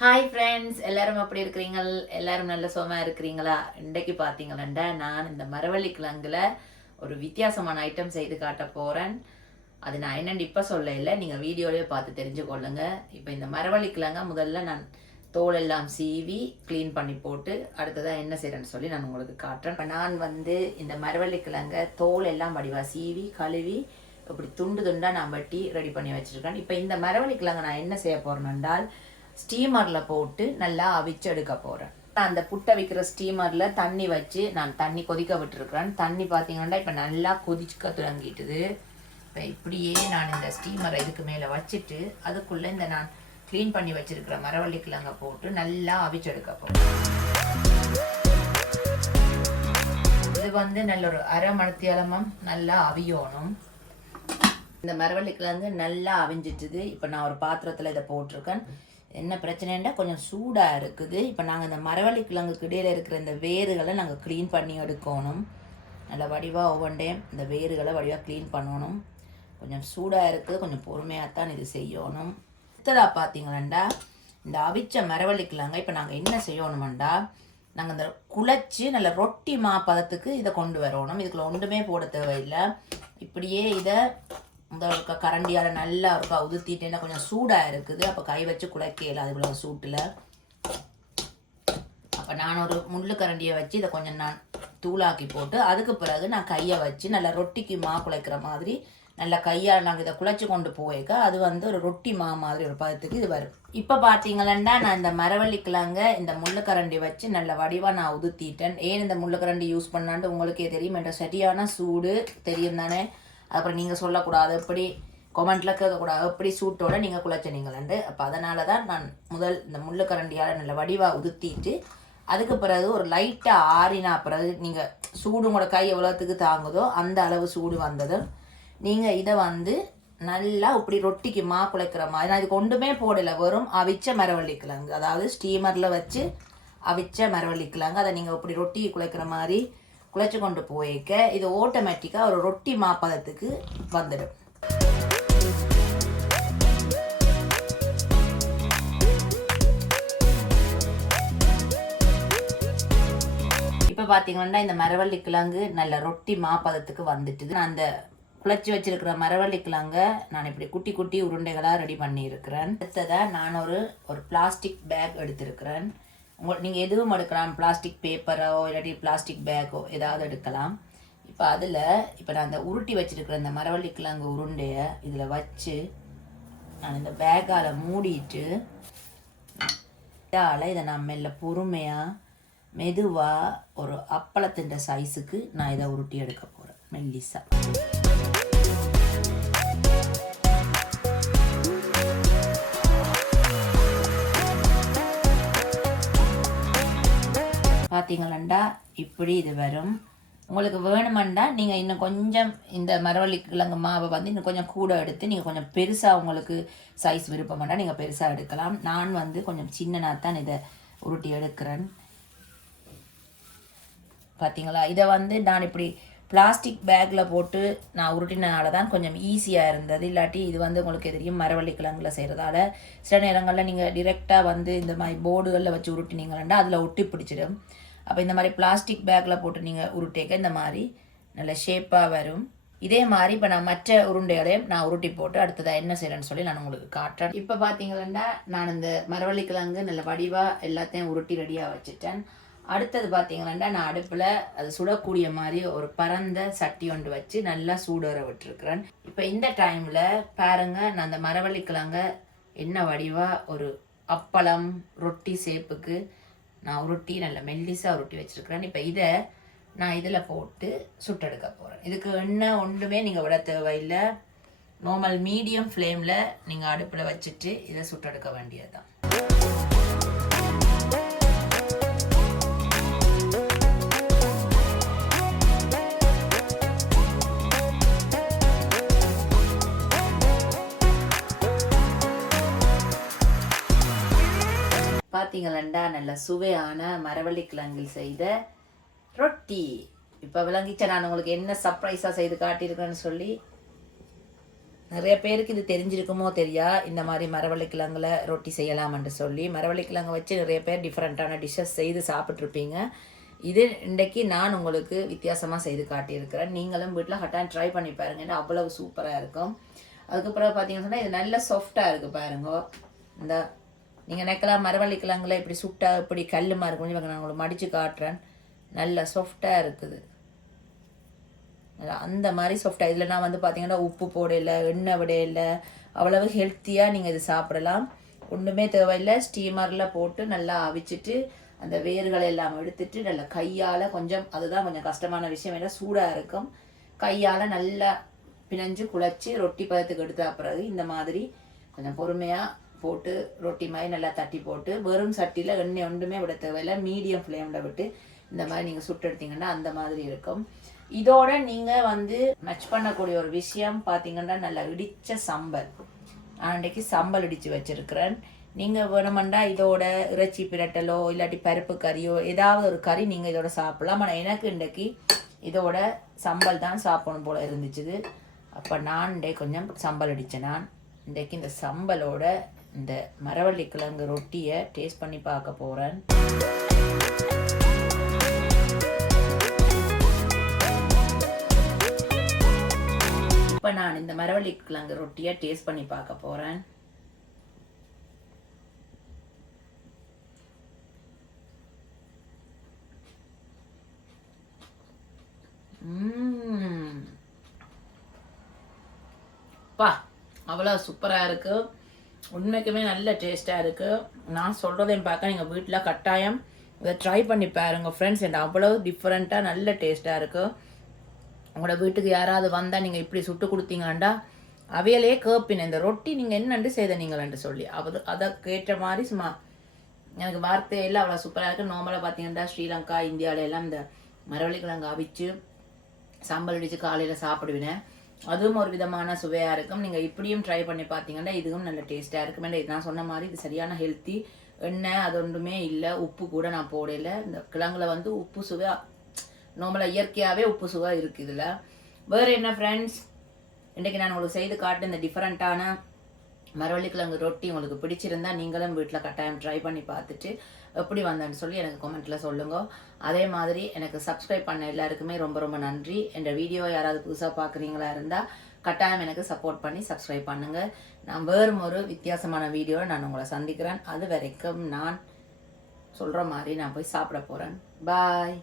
Hi friends, எல்லாரும் எப்படி இருக்கிறீங்க? எல்லாரும் நல்ல சுகமாக இருக்கிறீங்களா? இன்றைக்கு பார்த்தீங்களா, நான் இந்த மரவள்ளி கிழங்குல ஒரு வித்தியாசமான ஐட்டம் செய்து காட்ட போகிறேன். அது நான் என்னென்னு இப்போ சொல்ல இல்லை, நீங்கள் வீடியோலேயே பார்த்து தெரிஞ்சுக்கொள்ளுங்க. இப்போ இந்த மரவள்ளி கிழங்க முதல்ல நான் தோல் எல்லாம் சீவி க்ளீன் பண்ணி போட்டு அடுத்ததாக என்ன செய்கிறேன்னு சொல்லி நான் உங்களுக்கு காட்டுறேன். இப்போ நான் இந்த மரவள்ளி கிழங்க தோல் எல்லாம் வடிவாக சீவி கழுவி இப்படி துண்டு துண்டாக நான் வெட்டி ரெடி பண்ணி வச்சுருக்கேன். இப்போ இந்த மரவள்ளி கிழங்க நான் என்ன செய்ய போகிறேன் என்றால், ஸ்டீமரில் போட்டு நல்லா அவிச்சு எடுக்க போகிறேன். அந்த புட்டை வைக்கிற ஸ்டீமரில் தண்ணி வச்சு நான் தண்ணி கொதிக்க விட்டுருக்குறேன். தண்ணி பார்த்தீங்கன்னா இப்போ நல்லா கொதிக்க தொடங்கிட்டுது. இப்போ இப்படியே நான் இந்த ஸ்டீமரை இதுக்கு மேலே வச்சுட்டு அதுக்குள்ளே இந்த நான் க்ளீன் பண்ணி வச்சுருக்கிற மரவள்ளி கிழங்க போட்டு நல்லா அவிச்சு எடுக்க போகிறேன். இது நல்ல ஒரு அரை மணித்தியாலமும் நல்லா அவியணும். இந்த மரவள்ளி கிழங்கு நல்லா அவிஞ்சிட்டுது. இப்போ நான் ஒரு பாத்திரத்தில் இதை போட்டிருக்கேன். என்ன பிரச்சனைன்னா கொஞ்சம் சூடாக இருக்குது. இப்போ நாங்கள் இந்த மரவள்ளி கிழங்குக்கு இடையில் இருக்கிற இந்த வேர்களை நாங்கள் க்ளீன் பண்ணி எடுக்கணும். நல்லா வடிவாக ஒவ்வொன்றையும் இந்த வேர்களை வடிவாக க்ளீன் பண்ணணும். கொஞ்சம் சூடாக இருக்குது, கொஞ்சம் பொறுமையாகத்தான் இது செய்யணும். அடுத்ததாக பார்த்தீங்களா, இந்த அவிச்ச மரவள்ளி கிழங்கை இப்போ நாங்கள் என்ன செய்யணுமெண்டா, நாங்கள் இந்த குழச்சி நல்ல ரொட்டி பதத்துக்கு இதை கொண்டு வரணும். இதுக்குள்ள ஒன்றுமே போட தேவையில்லை. இப்படியே இதை இந்த கரண்டியால் நல்லா இருக்கா உதுத்திட்டேன்னா கொஞ்சம் சூடாக இருக்குது. அப்போ கை வச்சு குழைக்கல அதுக்குள்ள சூட்டில். அப்போ நான் ஒரு முள்ளு கரண்டியை வச்சு இதை கொஞ்சம் நான் தூளாக்கி போட்டு அதுக்கு பிறகு நான் கையை வச்சு நல்லா ரொட்டிக்கு குழைக்கிற மாதிரி நல்லா கையால் நாங்கள் இதை குழைச்சி கொண்டு போய்க்க அது ஒரு ரொட்டி மாதிரி ஒரு பதத்துக்கு இது வரும். இப்போ பார்த்தீங்களா, நான் இந்த மரவள்ளி கிழங்க இந்த முள்ளு கரண்டி வச்சு நல்ல வடிவாக நான் உதுத்திட்டேன். ஏன் இந்த முள்ளு கரண்டி யூஸ் பண்ணான்ட்டு உங்களுக்கே தெரியும். என்ற சரியான சூடு தெரியும் தானே. அப்புறம் நீங்கள் சொல்லக்கூடாது, எப்படி கொமெண்ட்டில் கேட்கக்கூடாது, எப்படி சூட்டோட நீங்கள் குழைச்சினீங்களேன்ட்டு. அப்போ அதனால தான் நான் முதல் இந்த முள்ளு கரண்டியால் நல்ல வடிவாக உதுத்திட்டு அதுக்கு பிறகு ஒரு லைட்டாக ஆறினா பிறகு நீங்கள் சூடு உங்களோட கை எவ்வளோத்துக்கு தாங்குதோ அந்த அளவு சூடு வந்ததும் நீங்கள் இதை நல்லா இப்படி ரொட்டிக்கு குழைக்கிற மாதிரி. நான் இதுக்கு ஒன்றுமே போடலை, வெறும் அவிச்ச மரவள்ளி கிழங்கு, அதாவது ஸ்டீமரில் வச்சு அவிச்ச மரவள்ளி கிழங்கு. அதை நீங்கள் இப்படி ரொட்டிக்கு குழைக்கிற மாதிரி குழைச்சி கொண்டு போய்க்க இது ஆட்டோமேட்டிக்காக ஒரு ரொட்டி பதத்துக்கு வந்துடும். இப்போ பார்த்தீங்கன்னா இந்த மரவள்ளி கிழங்கு நல்ல ரொட்டி பதத்துக்கு வந்துட்டுது. நான் அந்த குழைச்சி வச்சிருக்கிற மரவள்ளி கிழங்க நான் இப்படி குட்டி குட்டி உருண்டைகளாக ரெடி பண்ணியிருக்கிறேன். அடுத்ததாக நான் ஒரு பிளாஸ்டிக் பேக் எடுத்திருக்கிறேன். நீங்கள் எதுவும் எடுக்கலாம், பிளாஸ்டிக் பேப்பரோ இல்லாட்டி பிளாஸ்டிக் பேக்கோ ஏதாவது எடுக்கலாம். இப்போ அதில் இப்போ நான் அந்த உருட்டி வச்சுருக்கிற இந்த மரவள்ளி கிழங்கு உருண்டையை இதில் வச்சு நான் இந்த பேக்கால் மூடிட்டு இதை நான் மெல்ல பொறுமையாக மெதுவாக ஒரு அப்பளத்தின் சைஸுக்கு நான் இதை உருட்டி எடுக்க போகிறேன் மெல்லிசா. பார்த்தீங்களா, இப்படி இது வரும். உங்களுக்கு வேணுமெண்டா நீங்கள் இன்னும் கொஞ்சம் இந்த மரவள்ளி கிழங்கு மாவை இன்னும் கொஞ்சம் கூட எடுத்து நீங்கள் கொஞ்சம் பெருசாக உங்களுக்கு சைஸ் விருப்பமெண்டா நீங்கள் பெருசாக எடுக்கலாம். நான் கொஞ்சம் சின்னனாக தான் இதை உருட்டி எடுக்கிறேன். பார்த்தீங்களா, இதை நான் இப்படி பிளாஸ்டிக் பேக்கில் போட்டு நான் உருட்டினால தான் கொஞ்சம் ஈஸியாக இருந்தது. இல்லாட்டி இது உங்களுக்கு தெரியும், மரவள்ளி கிழங்குல செய்கிறதால சில நேரங்களில் நீங்கள் டிரெக்டாக இந்த மாதிரி போர்டுகளில் வச்சு உருட்டினீங்களா அதில் ஒட்டி பிடிச்சிடும். அப்போ இந்த மாதிரி பிளாஸ்டிக் பேக்கில் போட்டு நீங்கள் உருட்டேக்க இந்த மாதிரி நல்ல ஷேப்பாக வரும். இதே மாதிரி இப்போ நான் மற்ற உருண்டைகளையும் நான் உருட்டி போட்டு அடுத்ததாக என்ன செய்கிறேன்னு சொல்லி நான் உங்களுக்கு காட்டுறேன். இப்போ பார்த்தீங்கன்னா நான் இந்த மரவள்ளி கிழங்கு நல்ல வடிவாக எல்லாத்தையும் உருட்டி ரெடியாக வச்சுட்டேன். அடுத்தது பார்த்தீங்கன்னா நான் அடுப்பில் அது சுடக்கூடிய மாதிரி ஒரு பரந்த சட்டி ஒன்று வச்சு நல்லா சூடோற விட்டுருக்குறேன். இப்போ இந்த டைமில் பாருங்கள், நான் அந்த மரவள்ளி கிழங்க என்ன வடிவாக ஒரு அப்பளம் ரொட்டி சேப்புக்கு நான் உருட்டி நல்ல மெல்லிசாக உருட்டி வச்சுருக்கிறேன். இப்போ இதை நான் இதில் போட்டு சுட்டெடுக்க போகிறேன். இதுக்கு எண்ணெய் ஒன்றுமே நீங்கள் விட தேவையில்லை. நார்மல் மீடியம் ஃப்ளேமில் நீங்கள் அடுப்பில் வச்சுட்டு இதை சுட்டெடுக்க வேண்டியது தான். பார்த்தீங்களா, நல்ல சுவையான மரவள்ளி கிழங்கில் செய்த ரொட்டி. இப்போ விளங்கிச்சா நான் உங்களுக்கு என்ன சர்ப்ரைஸாக செய்து காட்டியிருக்கேன்னு சொல்லி. நிறைய பேருக்கு இது தெரிஞ்சிருக்குமோ தெரியா, இந்த மாதிரி மரவள்ளிக்கிழங்குல ரொட்டி செய்யலாம்னு சொல்லி. மரவள்ளிக்கிழங்கு வச்சு நிறைய பேர் டிஃப்ரெண்ட்டான டிஷ்ஷஸ் செய்து சாப்பிட்ருப்பீங்க. இது இன்றைக்கி நான் உங்களுக்கு வித்தியாசமாக செய்து காட்டியிருக்கிறேன். நீங்களும் வீட்டில் கட்டாயம் ட்ரை பண்ணி பாருங்க, ஏன்னா அவ்வளவு சூப்பராக இருக்கும். அதுக்கப்புறம் பார்த்தீங்கன்னு சொன்னால் இது நல்ல சாஃப்டாக இருக்குது பாருங்க. இந்த நீங்கள் நினைக்கலாம் மரவள்ளிக்கிழங்குல இப்படி சுட்டா இப்படி கல்லுமா இருக்கும், நான் உங்களுக்கு மடித்து காட்டுறேன். நல்ல சாஃப்டாக இருக்குது, அந்த மாதிரி சாஃப்டாக. இதில் நான் வந்து பார்த்தீங்கன்னா உப்பு போடையில், எண்ணெய் விடையில், அவ்வளவு ஹெல்த்தியாக நீங்கள் இது சாப்பிடலாம். ஒன்றுமே தேவையில்லை. ஸ்டீமரில் போட்டு நல்லா அவிச்சிட்டு அந்த வேர்களை எல்லாம் எடுத்துட்டு நல்லா கையால் கொஞ்சம், அதுதான் கொஞ்சம் கஷ்டமான விஷயம், ஏன்னா சூடாக இருக்கும். கையால் நல்லா பிணைஞ்சு குழச்சி ரொட்டி பதத்துக்கு எடுத்த பிறகு இந்த மாதிரி கொஞ்சம் பொறுமையாக போட்டு ரொட்டி மாதிரி நல்லா தட்டி போட்டு, வெறும் சட்டியில் எண்ணெய் ஒன்றுமே விட தேவையில்லை, மீடியம் ஃப்ளேமில் விட்டு இந்த மாதிரி நீங்கள் சுட்டு எடுத்தீங்கன்னா அந்த மாதிரி இருக்கும். இதோட நீங்கள் வந்து மேட்ச் பண்ணக்கூடிய ஒரு விஷயம் பார்த்தீங்கன்னா நல்லா இடித்த சம்பல். நான் இன்றைக்கி சம்பல் இடித்து வச்சுருக்கிறேன். நீங்கள் வேணுமெண்டா இதோட இறைச்சி பிரட்டலோ இல்லாட்டி பருப்பு கறியோ ஏதாவது ஒரு கறி நீங்கள் இதோட சாப்பிடலாம். ஆனால் எனக்கு இன்றைக்கி இதோட சம்பல் தான் சாப்பிடணும் போல் இருந்துச்சுது. அப்போ நான் இன்றைக்கு கொஞ்சம் சம்பல் அடித்தேன். நான் இன்றைக்கி இந்த சம்பலோட இந்த மரவள்ளிக்கிழங்கு ரொட்டியை டேஸ்ட் பண்ணி பார்க்க போகிறேன். இப்போ நான் இந்த மரவள்ளிக்கிழங்கு ரொட்டியை டேஸ்ட் பண்ணி பார்க்க போகிறேன். பா, அவ்வளோ சூப்பராக இருக்குது. உண்மைக்குமே நல்ல டேஸ்ட்டாக இருக்குது. நான் சொல்கிறதையும் பார்க்க நீங்கள் வீட்டில் கட்டாயம் இதை ட்ரை பண்ணி பாருங்க ஃப்ரெண்ட்ஸ். எனக்கு அவ்வளோ டிஃப்ரெண்ட்டாக நல்ல டேஸ்ட்டாக இருக்குது. உங்களோட வீட்டுக்கு யாராவது வந்தால் நீங்கள் இப்படி சுட்டு கொடுத்தீங்களாண்டா அவையிலே கேட்பின், இந்த ரொட்டி நீங்கள் என்னென்று செய்த நீங்கள்ன்ட்டு சொல்லி. அதை கேட்ட மாதிரி சும்மா எனக்கு வார்த்தையெல்லாம் அவ்வளோ சூப்பராக இருக்குது. நார்மலாக பார்த்தீங்கன்னா ஸ்ரீலங்கா இந்தியாவிலெல்லாம் இந்த மரவள்ளிக்கிழங்கு அவிச்சு சம்பல் அடித்து காலையில் சாப்பிடுவேன். அதுவும் ஒரு விதமான சுவையாக இருக்கும். நீங்கள் இப்படியும் ட்ரை பண்ணி பார்த்தீங்கன்னா இதுவும் நல்ல டேஸ்ட்டாக இருக்கும். இது நான் சொன்ன மாதிரி இது சரியான ஹெல்த்தி. எண்ணெய் அது ஒன்றுமே இல்லை, உப்பு கூட நான் போடலை. இந்த கிழங்குல வந்து உப்பு சுவை நார்மலாக இயற்கையாகவே உப்பு சுவை இருக்குது இதில். வேறு என்ன ஃப்ரெண்ட்ஸ், இன்றைக்கி நான் உங்களுக்கு செய்து காட்டு இந்த டிஃப்ரெண்ட்டான மரவள்ளிக்கிழங்கு ரொட்டி உங்களுக்கு பிடிச்சிருந்தா நீங்களும் வீட்டில் கட்டாயம் ட்ரை பண்ணி பார்த்துட்டு எப்படி வந்தேன்னு சொல்லி எனக்கு கமெண்ட்டில் சொல்லுங்க. அதே மாதிரி எனக்கு சப்ஸ்கிரைப் பண்ண எல்லாருக்குமே ரொம்ப ரொம்ப நன்றி. என்ற வீடியோ யாராவது புதுசாக பார்க்குறீங்களா இருந்தால் கட்டாயம் எனக்கு சப்போர்ட் பண்ணி சப்ஸ்கிரைப் பண்ணுங்கள். நான் வேறும் ஒரு வித்தியாசமான வீடியோவை நான் உங்களை சந்திக்கிறேன். அது வரைக்கும் நான் சொல்கிற மாதிரி நான் போய் சாப்பிட போகிறேன். பாய்.